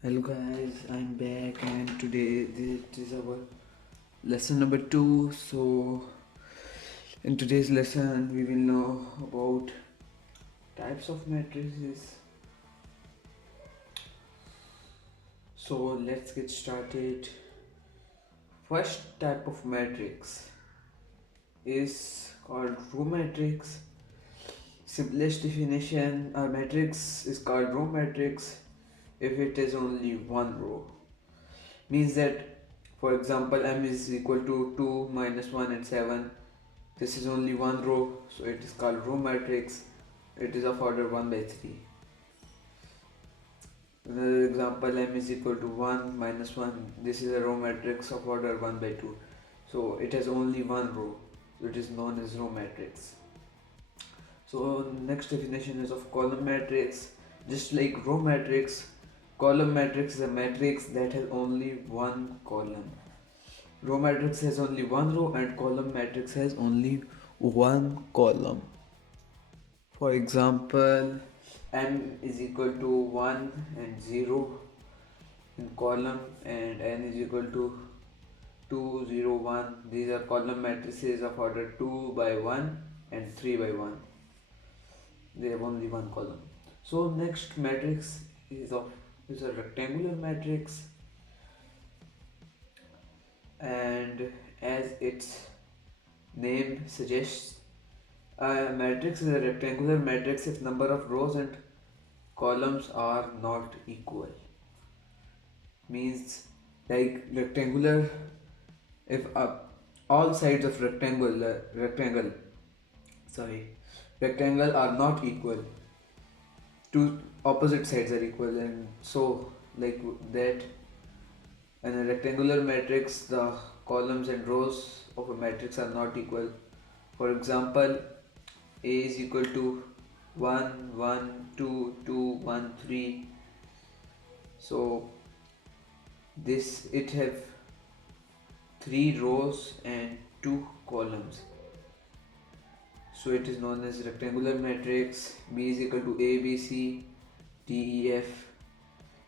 Hello guys, I'm back and today this is our lesson number 2. So in today's lesson we will know about types of matrices. So let's get started. First type of matrix is called row matrix. Simplest definition, a matrix is called row matrix if it is only one row. Means that, for example, m is equal to 2 minus 1 and 7. This is only one row, so it is called row matrix. It is of order 1 by 3. Another example, m is equal to 1 minus 1. This is a row matrix of order 1 by 2. So it has only one row. So it is known as row matrix. So next definition is of column matrix. Just like row matrix, column matrix is a matrix that has only one column. Row matrix has only one row and column matrix has only one column. For example, m is equal to 1 and 0 in column and n is equal to 2, 0, 1. These are column matrices of order 2 by 1 and 3 by 1. They have only one column. So next matrix is a rectangular matrix, and as its name suggests, a matrix is a rectangular matrix if number of rows and columns are not equal. Means like rectangular, if all sides of rectangle are not equal, two opposite sides are equal, and so like that. In a rectangular matrix, the columns and rows of a matrix are not equal. For example, A is equal to 1, 1, 2, 2, 1, 3. So this it have 3 rows and 2 columns. So it is known as rectangular matrix. B is equal to A, B, C, D, E, F.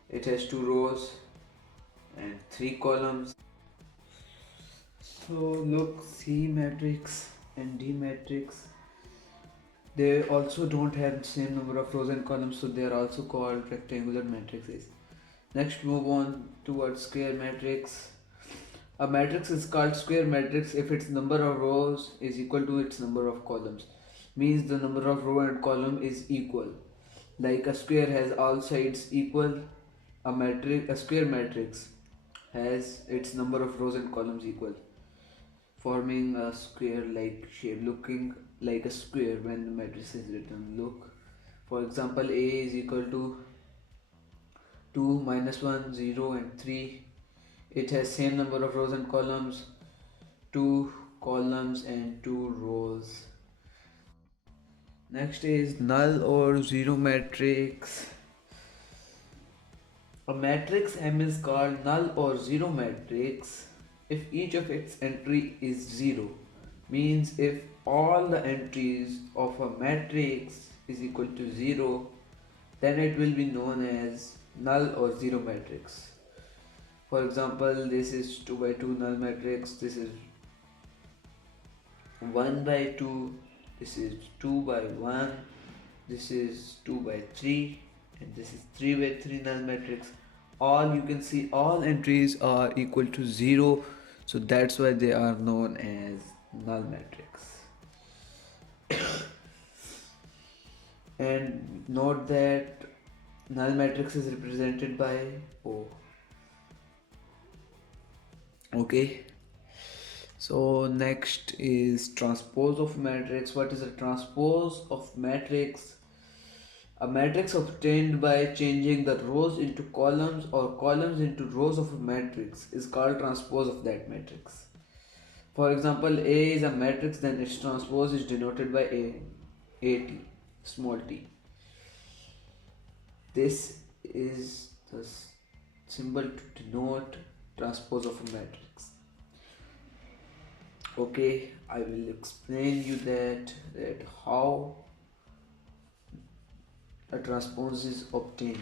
It has 2 rows and 3 columns. So look, C matrix and D matrix, they also don't have the same number of rows and columns, so they are also called rectangular matrices. Next, move on towards square matrix. A matrix is called square matrix if its number of rows is equal to its number of columns. Means the number of row and column is equal. Like a square has all sides equal, a square matrix has its number of rows and columns equal, forming a square like shape, looking like a square when the matrix is written. Look, for example, A is equal to 2 minus 1, 0 and 3. It has same number of rows and columns, 2 columns and 2 rows. Next is null or zero matrix. A matrix M is called null or zero matrix if each of its entry is 0. Means if all the entries of a matrix is equal to 0, then it will be known as null or zero matrix. For example, this is 2 by 2 null matrix, this is 1 by 2, this is 2 by 1, this is 2 by 3, and this is 3 by 3 null matrix. All you can see, all entries are equal to 0, so that's why they are known as null matrix. And note that null matrix is represented by O. Okay, so next is transpose of matrix. What is a transpose of matrix? A matrix obtained by changing the rows into columns or columns into rows of a matrix is called transpose of that matrix. For example, A is a matrix, then its transpose is denoted by AT, small t. This is the symbol to denote transpose of a matrix. Okay, I will explain you that how a transpose is obtained.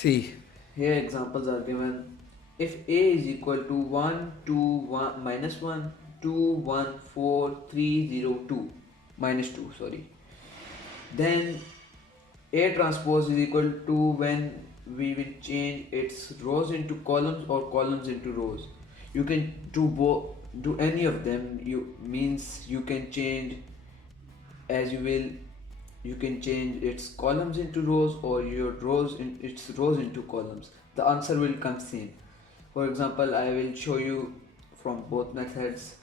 See, here examples are given. If A is equal to 1, 2, 1, minus 1, 2, 1, 4, 3, 0, 2, minus 2, sorry, then A transpose is equal to when we will change its rows into columns or columns into rows. You can do any of them. You means you can change as you will. You can change its columns into rows or your rows in its rows into columns. The answer will come same. For example, I will show you from both methods.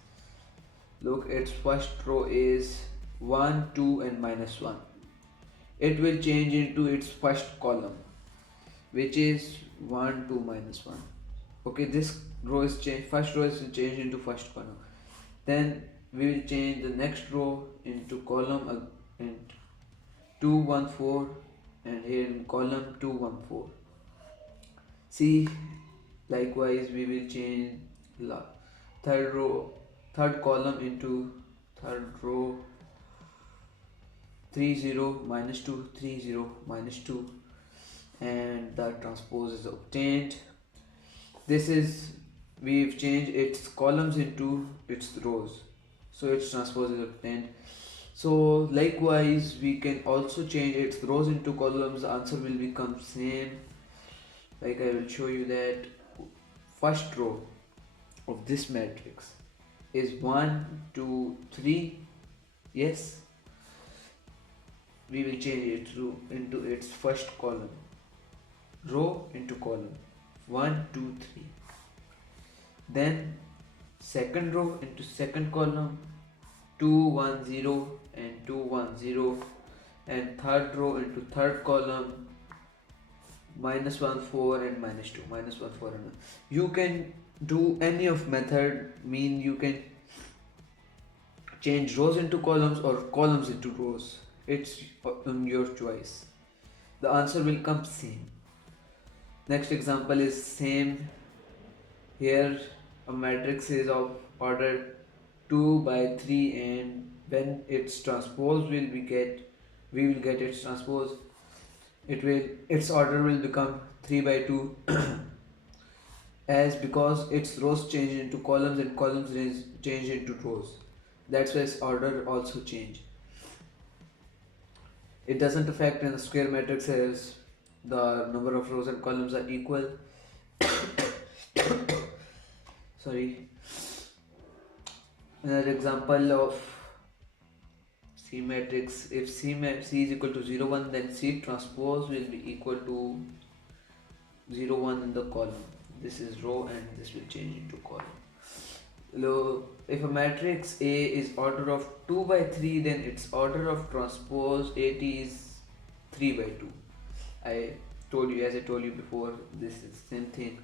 Look, its first row is 1, 2 and minus 1. It will change into its first column, which is 1, 2, minus 1. Okay, this row is changed, first row is changed into first column. Then we will change the next row into column and 2, 1, 4, and here in column 2, 1, 4. See, likewise we will change third row, third column into third row 3, 0, minus 2, 3, 0, minus 2, and the transpose is obtained. This is, we've changed its columns into its rows, so its transpose is obtained. So likewise we can also change its rows into columns. The answer will become same. Like I will show you that first row of this matrix is 1, 2, 3. Yes, we will change it into its first column, row into column 1, 2, 3. Then second row into second column 2, 1, 0 and 2, 1, 0, and third row into third column minus 1, 4 and minus 2, minus 1, 4 and 1. You can do any of method, mean you can change rows into columns or columns into rows. It's on your choice. The answer will come same. Next example is same. Here a matrix is of order 2 by 3, and when its transpose we will get its transpose. Its order will become 3 by 2 as because its rows change into columns and columns change into rows. That's why its order also change. It doesn't affect in a square matrix as the number of rows and columns are equal. Sorry. Another example of C matrix, if C is equal to 0, 1, then C transpose will be equal to 0, 1 in the column. This is row and this will change into column. If a matrix A is order of 2 by 3, then its order of transpose AT is 3 by 2. As I told you before, this is same thing.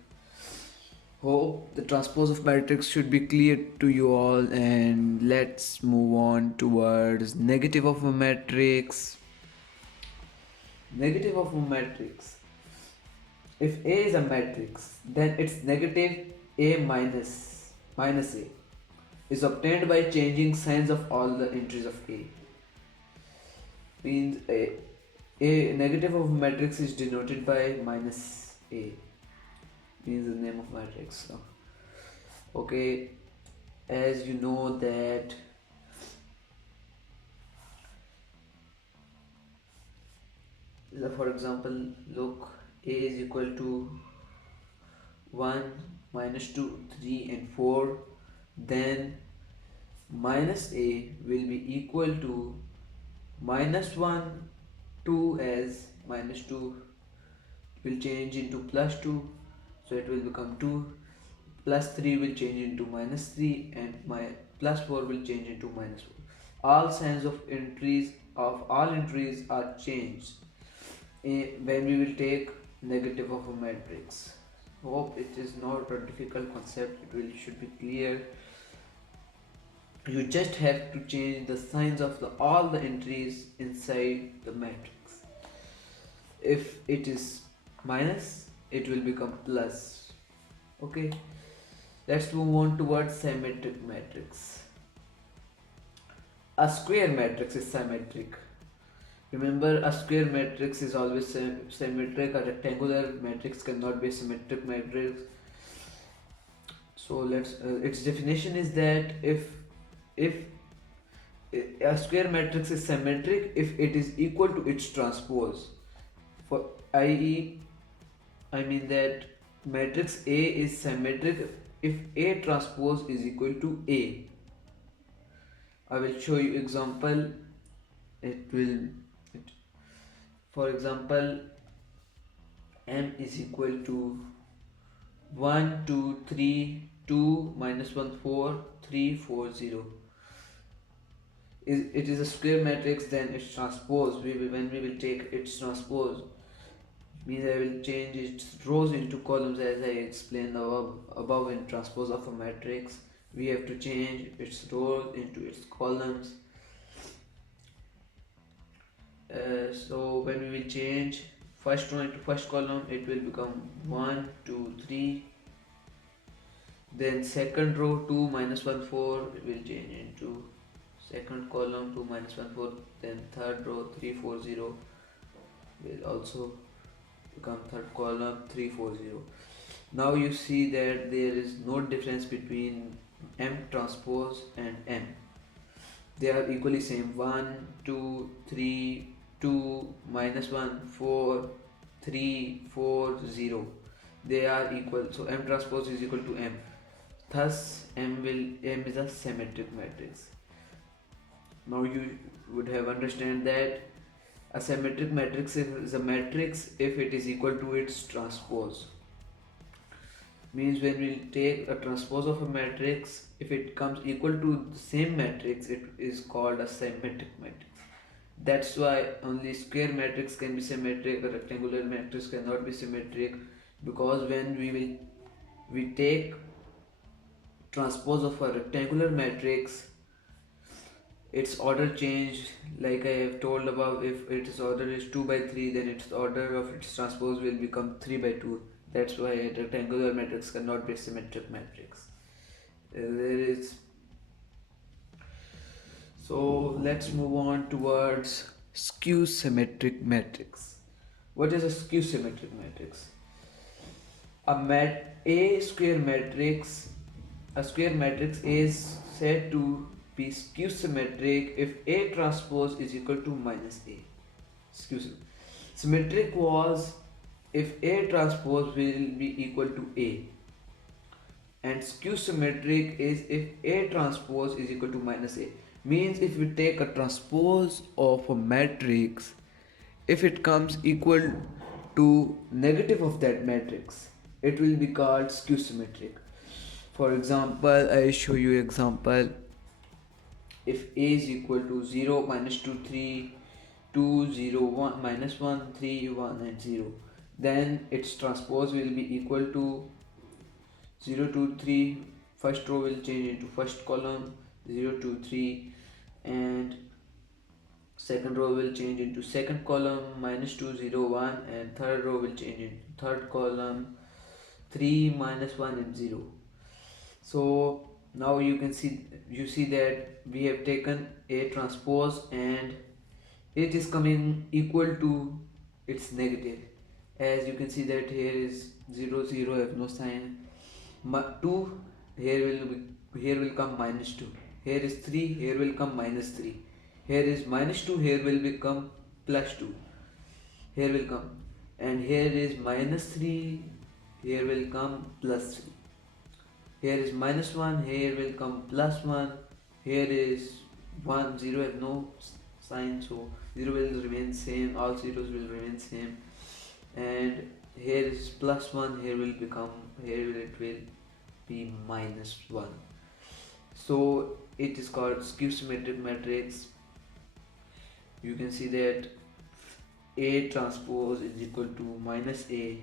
Hope the transpose of matrix should be clear to you all, and let's move on towards negative of a matrix. Negative of a matrix. If A is a matrix, then its negative A minus A is obtained by changing signs of all the entries of A. Means a negative of a matrix is denoted by minus A. Means the name of matrix. So, okay, as you know that for example, look, A is equal to 1, minus 2, 3 and 4, then minus A will be equal to minus 1, 2, as minus 2 will change into plus 2, so it will become 2, plus 3 will change into minus 3, and my plus 4 will change into minus 4. All signs of all entries are changed when we will take negative of a matrix. Hope it is not a difficult concept, should be clear. You just have to change the signs of all the entries inside the matrix. If it is minus, it will become plus. Okay, let's move on towards symmetric matrix. A square matrix is symmetric Remember, a square matrix is always symmetric. A rectangular matrix cannot be a symmetric matrix. So its definition is that if a square matrix is symmetric if it is equal to its transpose. For i.e., I mean that matrix A is symmetric if A transpose is equal to A. I will show you example. It will, it, for example, M is equal to 1, 2, 3, 2, minus 1, 4, 3, 4, 0. It is a square matrix, then its transpose, when we will take its transpose, means I will change its rows into columns as I explained above. In transpose of a matrix, we have to change its rows into its columns. So when we will change first row into first column, it will become 1, 2, 3. Then second row 2, minus 1, 4 will change into second column 2, minus 1, 4. Then third row 3, 4, 0 will also become third column 3, 4, 0. Now you see that there is no difference between M transpose and M. They are equally same. 1, 2, 3, 2, minus 1, 4, 3, 4, 0. They are equal. So M transpose is equal to M. Thus M is a symmetric matrix. Now you would have understand that a symmetric matrix is a matrix if it is equal to its transpose. Means when we take a transpose of a matrix, if it comes equal to the same matrix, it is called a symmetric matrix. That's why only square matrix can be symmetric, a rectangular matrix cannot be symmetric, because when we take transpose of a rectangular matrix, its order change, like I have told above. If its order is 2 by 3, then its order of its transpose will become 3 by 2. That's why a rectangular matrix cannot be a symmetric matrix. So let's move on towards skew symmetric matrix. What is a skew symmetric matrix? A square matrix, a square matrix is said to be skew symmetric if A transpose is equal to minus A. Symmetric was if A transpose will be equal to A, and skew symmetric is if A transpose is equal to minus A. Means if we take a transpose of a matrix, if it comes equal to negative of that matrix, it will be called skew symmetric. For example, I show you example. If A is equal to 0, minus 2, 3, 2, 0, 1, minus 1, 3, 1 and 0, then its transpose will be equal to 0, 2, 3. First row will change into first column 0, 2, 3, and second row will change into second column minus 2, 0, 1, and third row will change into third column 3, minus 1 and 0. So now you see that we have taken A transpose and it is coming equal to its negative. As you can see that here is 0, 0 have no sign. 2 here will come minus 2. Here is 3, here will come minus 3. Here is minus 2, here will become plus 2. Here will come, and here is minus 3, here will come plus 3. Here is minus 1, here will come plus 1. Here is 1, 0 has no sign, so 0 will remain same, all zeros will remain same. And here is plus 1, here it will be minus 1. So it is called skew symmetric matrix. You can see that A transpose is equal to minus A,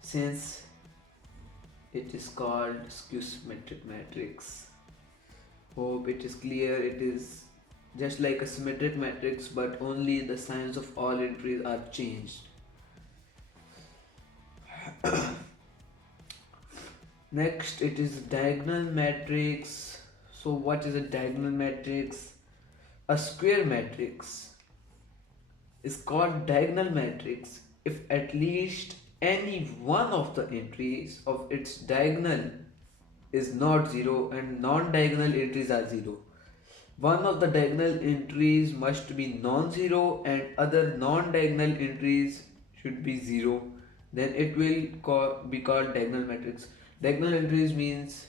since it is called skew symmetric matrix. Hope it is clear. It is just like a symmetric matrix, but only the signs of all entries are changed. Next, it is diagonal matrix. So what is a diagonal matrix? A square matrix is called diagonal matrix if at least any one of the entries of its diagonal is not zero and non-diagonal entries are zero. One of the diagonal entries must be non-zero and other non-diagonal entries should be zero. Then it will be called diagonal matrix. Diagonal entries means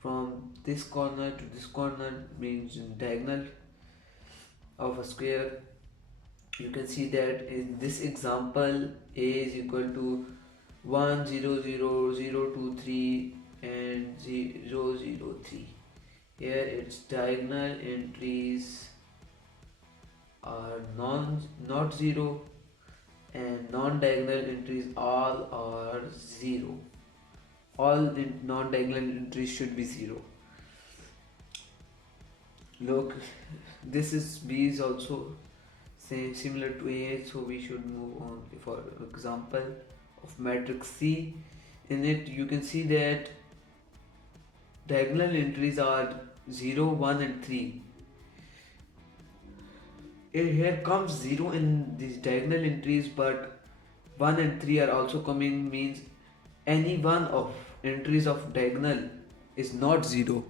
from this corner to this corner means diagonal of a square. You can see that in this example a is equal to 1 0 0 0 2 3 and 0 0 3. Here its diagonal entries are not zero and non-diagonal entries all are zero. All non-diagonal entries should be zero. Look, this is b is also same similar to a, so we should move on. For example of matrix C, in it you can see that diagonal entries are 0 1 and 3. Here comes 0 in these diagonal entries, but 1 and 3 are also coming, means any one of entries of diagonal is not 0,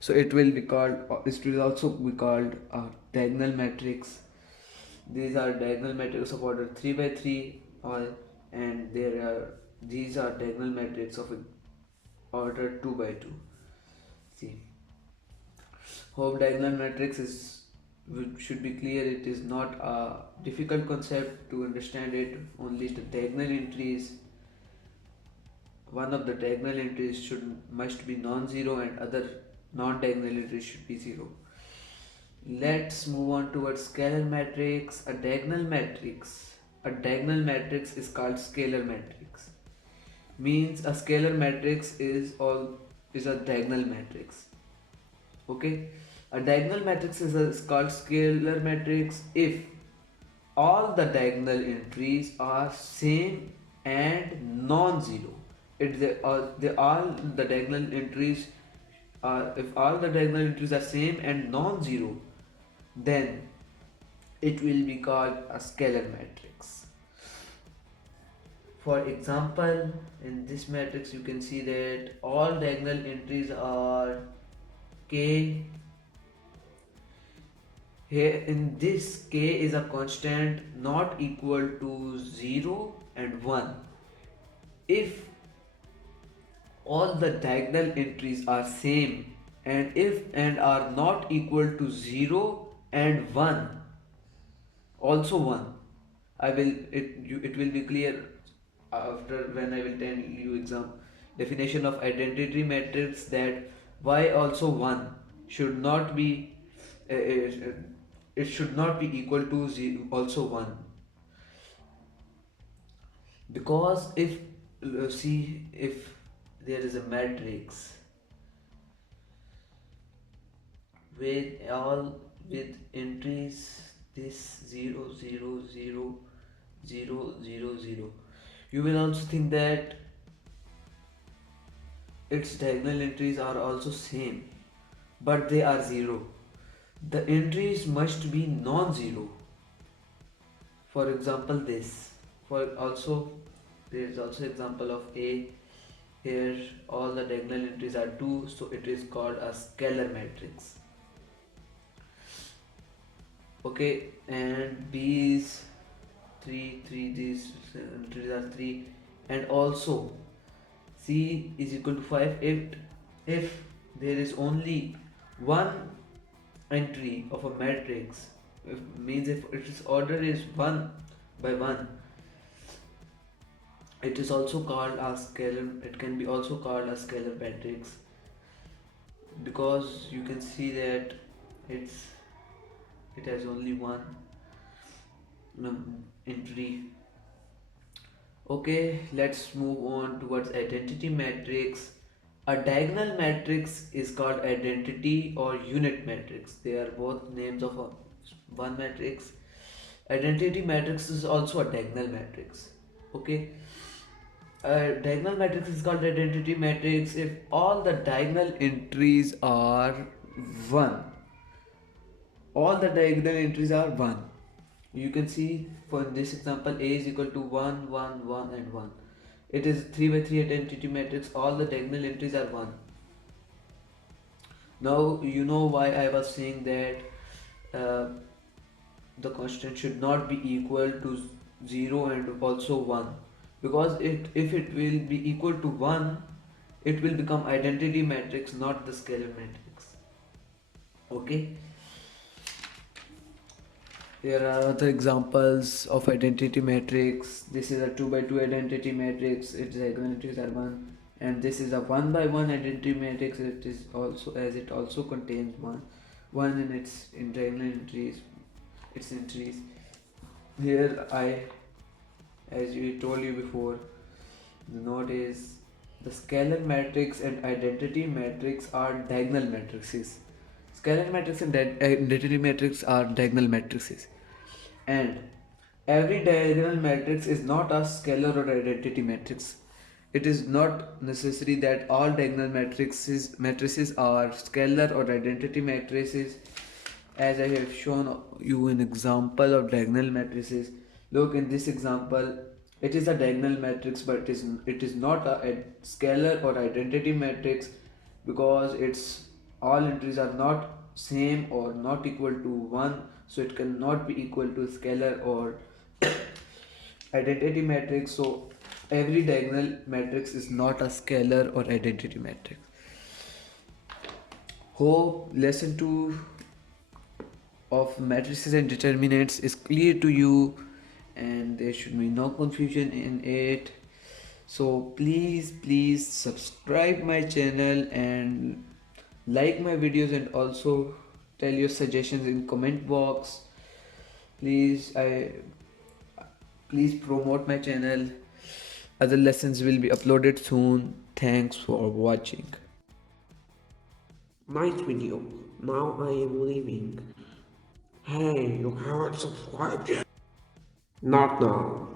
so it will be called, it will also be called a diagonal matrix. These are diagonal matrix of order 3 by 3 all, and these are diagonal matrix of order 2 by 2. See, hope diagonal matrix should be clear. It is not a difficult concept to understand it. Only the diagonal entries, one of the diagonal entries must be non-zero and other non-diagonal entries should be zero. Let's move on towards scalar matrix. A diagonal matrix is called scalar matrix. Means a scalar matrix is a diagonal matrix. Okay, a diagonal matrix is called scalar matrix if all the diagonal entries are same and non-zero. All the diagonal entries are, if all the diagonal entries are same and non-zero, then it will be called a scalar matrix. For example, in this matrix you can see that all diagonal entries are k. Here in this k is a constant not equal to 0 and 1. If all the diagonal entries are same and are not equal to 0 and 1, also 1, it will be clear after when I will tell you definition of identity matrix, that y also 1 should not be it should not be equal to 0 also 1, because if see, if there is a matrix with entries this 0 0 0 0 0 0, you will also think that its diagonal entries are also same, but they are 0. The entries must be non-zero. For example, this. For also, there is also example of A. Here all the diagonal entries are 2, so it is called a scalar matrix. Okay, and B is 3, these entries are 3, and also C is equal to 5 if there is only one entry of a matrix, means if its order is 1 by 1, it is also called a scalar, it can be also called a scalar matrix, because you can see that it has only one entry. Okay, let's move on towards identity matrix. A diagonal matrix is called identity or unit matrix. They are both names of one matrix. Identity matrix is also a diagonal matrix. Okay, a diagonal matrix is called identity matrix if all the diagonal entries are 1. all the diagonal entries are 1. You can see for this example a is equal to 1 1 1 and 1. It is 3 by 3 identity matrix, all the diagonal entries are 1. Now you know why I was saying that the constant should not be equal to 0 and also 1, because if it will be equal to 1, it will become identity matrix, not the scalar matrix. Okay, here are other examples of identity matrix. This is a 2 by 2 identity matrix, its diagonal entries are 1. And this is a 1 by 1 identity matrix, it is also, as it also contains 1 in its diagonal entries, its entries. Here I, as we told you before, the note is the scalar matrix and identity matrix are diagonal matrices. Scalar matrix and identity matrix are diagonal matrices, and every diagonal matrix is not a scalar or identity matrix. It is not necessary that all diagonal matrices are scalar or identity matrices. As I have shown you an example of diagonal matrices. Look, in this example, it is a diagonal matrix, but it is not a scalar or identity matrix, because its all entries are not same or not equal to 1, so it cannot be equal to scalar or identity matrix. So every diagonal matrix is not a scalar or identity matrix. Hope lesson 2 of matrices and determinants is clear to you, and there should be no confusion in it. So please subscribe my channel and like my videos, and also tell your suggestions in comment box. Please promote my channel. Other lessons will be uploaded soon. Thanks for watching. Nice video. Now I am leaving. Hey, you haven't subscribed yet? Not now.